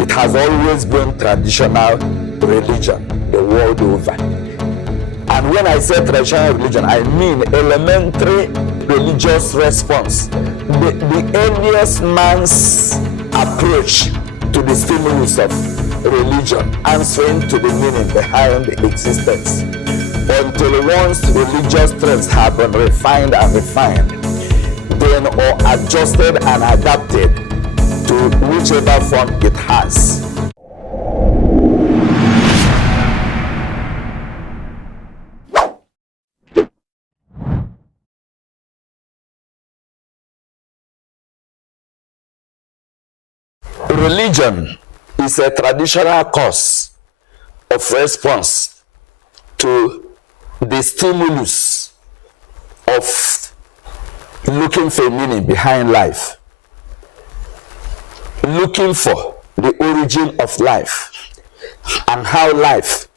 It has always been traditional religion the world over. And when I say traditional religion, I mean elementary religious response. The earliest man's approach to the stimulus of religion, answering to the meaning behind existence. Until once religious trends have been refined, then or adjusted and adapted to whichever form it has. Religion is a traditional cause of response to the stimulus of looking for meaning behind life, looking for the origin of life and how life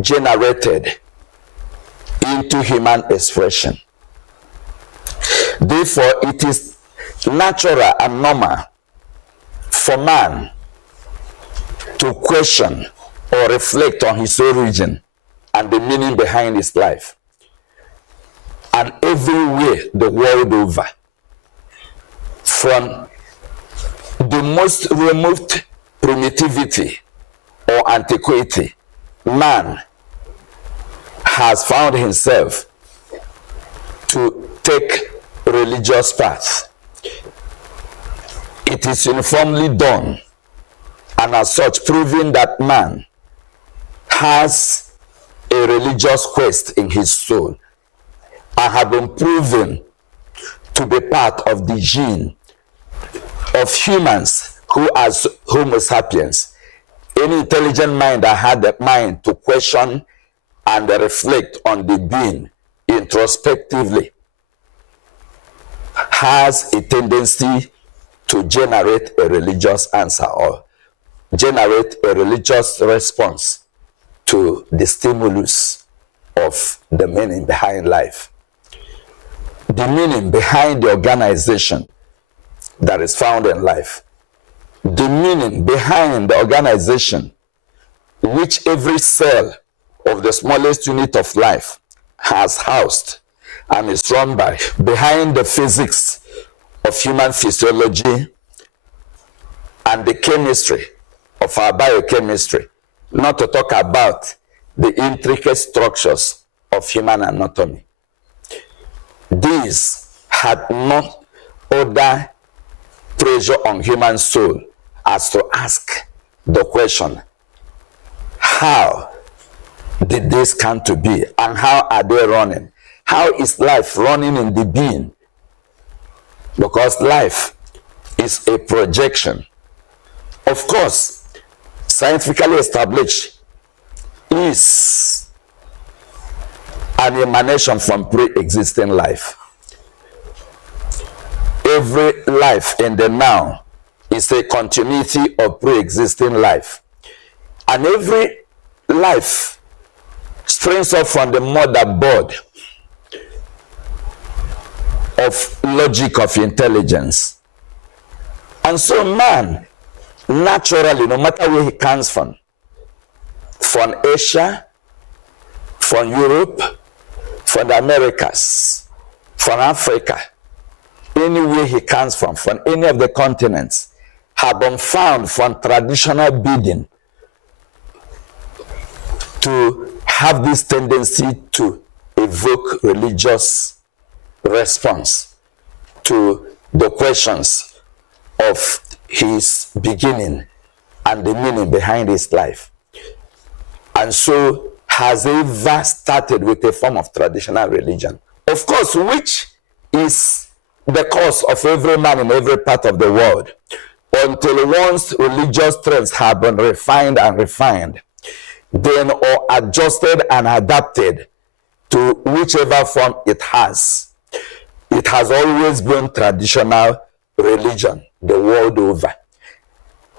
generated into human expression. Therefore, it is natural and normal for man to question or reflect on his origin and the meaning behind his life. And everywhere the world over, from the most removed primitivity or antiquity, man has found himself to take religious path. It is uniformly done, and as such proving that man has a religious quest in his soul and have been proven to be part of the gene of humans who are Homo sapiens. Any intelligent mind that had the mind to question and reflect on the being introspectively has a tendency to generate a religious answer or generate a religious response to the stimulus of the meaning behind life. The meaning behind the organization that is found in life. The meaning behind the organization which every cell of the smallest unit of life has housed and is run by. Behind the physics of human physiology and the chemistry of our biochemistry, not to talk about the intricate structures of human anatomy. These had no other pressure on human soul as to ask the question, how did this come to be and how are they running? How is life running in the being? Because life is a projection. Of course, scientifically established, is an emanation from pre-existing life. Every life in the now is a continuity of pre-existing life. And every life springs up from the motherboard of logic of intelligence. And so man, naturally, no matter where he comes from Asia, from Europe, from the Americas, from Africa, anywhere he comes from any of the continents, have been found from traditional breeding to have this tendency to evoke religious response to the questions of his beginning and the meaning behind his life. And so has ever started with a form of traditional religion. Of course, which is the cause of every man in every part of the world. Until once religious trends have been refined, then or adjusted and adapted to whichever form it has. It has always been traditional religion the world over.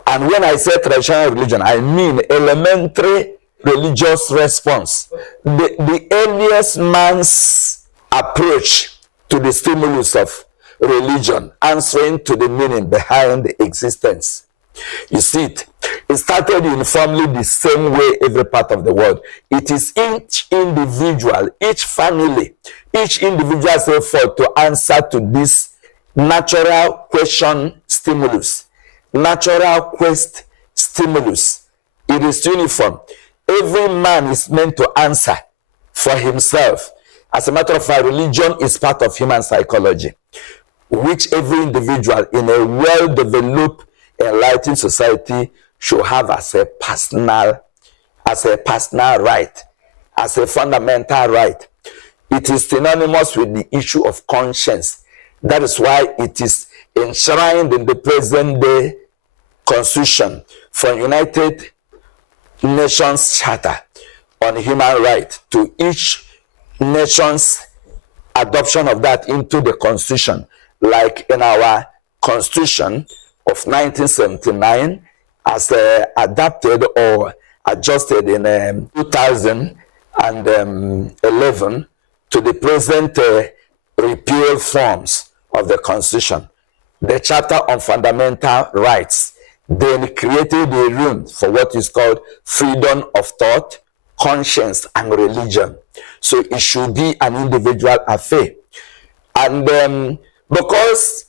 And when I say traditional religion, I mean elementary religious response. The earliest man's approach to the stimulus of religion, answering to the meaning behind existence. You see it. It started uniformly the same way every part of the world. It is each individual, each family, each individual's effort to answer to this natural question stimulus, natural quest stimulus. It is uniform. Every man is meant to answer for himself. As a matter of fact, religion is part of human psychology, which every individual in a well-developed, enlightened society should have as a personal right, as a fundamental right. It is synonymous with the issue of conscience. That is why it is enshrined in the present day Constitution for United Nations Charter on Human Rights, to each nation's adoption of that into the Constitution, like in our Constitution of 1979 as adapted or adjusted in 2011 to the present repeal forms of the Constitution. The Charter on Fundamental Rights then created a room for what is called freedom of thought, conscience, and religion. So it should be an individual affair. And because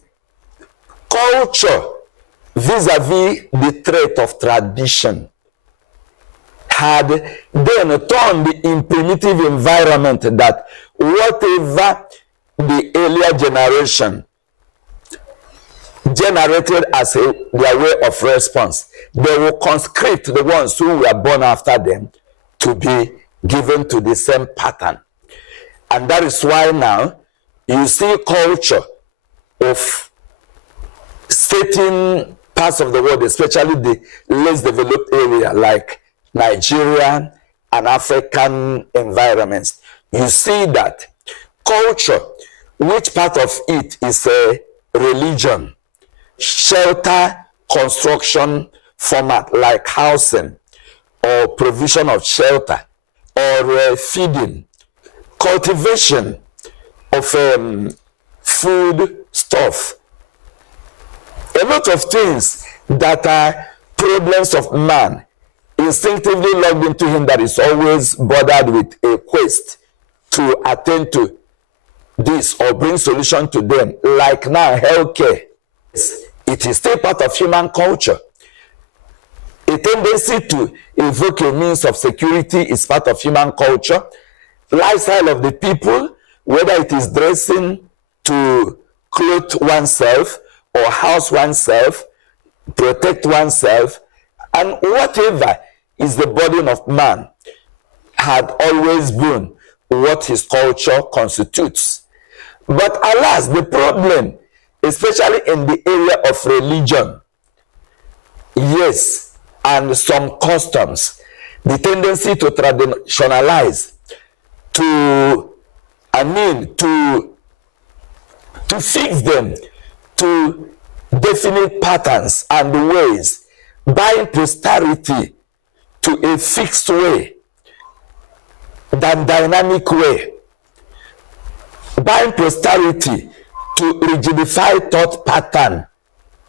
culture, vis-a-vis the threat of tradition, had then turned in primitive environment that whatever the earlier generation generated as their way of response, they will conscript the ones who were born after them to be given to the same pattern. And that is why now you see culture of certain parts of the world, especially the less developed area like Nigeria and African environments. You see that culture, which part of it is a religion, shelter construction format like housing or provision of shelter or feeding, cultivation of food stuff, a lot of things that are problems of man instinctively logged into him, that is always bothered with a quest to attend to this or bring solution to them, like now healthcare. It is still part of human culture. A tendency to invoke a means of security is part of human culture. Lifestyle of the people, whether it is dressing to clothe oneself or house oneself, protect oneself, and whatever is the burden of man, had always been what his culture constitutes. But alas, the problem, especially in the area of religion, yes, and some customs, the tendency to traditionalize, to fix them to definite patterns and ways, bind posterity to a fixed way than dynamic way, bind posterity to rigidified thought pattern,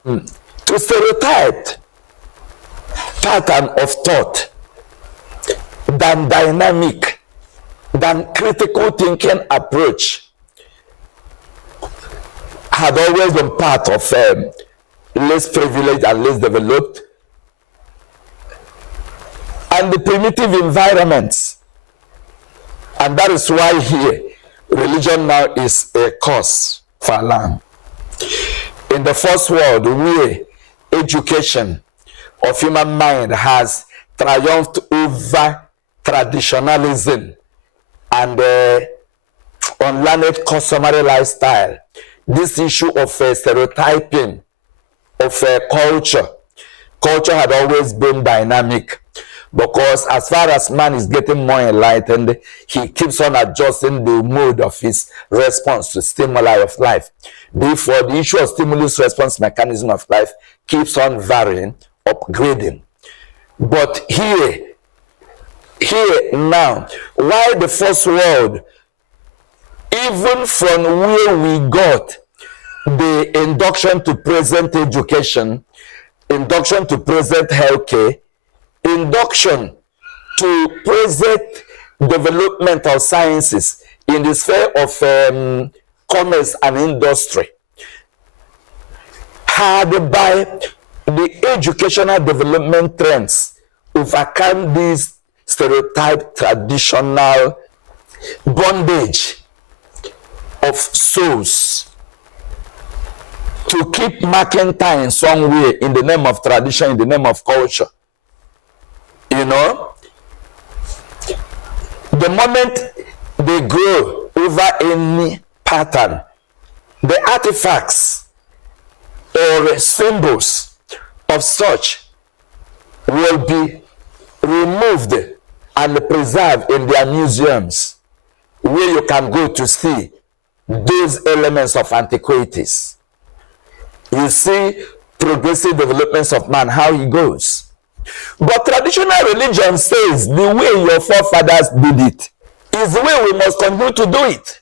to stereotyped pattern of thought than dynamic, than critical thinking approach, had always been part of less privileged and less developed and the primitive environments. And that is why here religion now is a cause for alarm. In the first world, where education of human mind has triumphed over traditionalism and unlearned customary lifestyle, this issue of stereotyping of culture had always been dynamic, because as far as man is getting more enlightened, he keeps on adjusting the mode of his response to stimuli of life. Therefore, the issue of stimulus response mechanism of life keeps on varying, upgrading. But here now, while the first world, even from where we got the induction to present education, induction to present healthcare, induction to present developmental sciences in the sphere of commerce and industry had by the educational development trends overcome these stereotype traditional bondage of souls to keep marking time somewhere in the name of tradition, in the name of culture. You know, the moment they grow over any pattern, the artifacts or symbols of such will be removed and preserved in their museums, where you can go to see those elements of antiquities. You see progressive developments of man, how he goes. But traditional religion says the way your forefathers did it is the way we must continue to do it.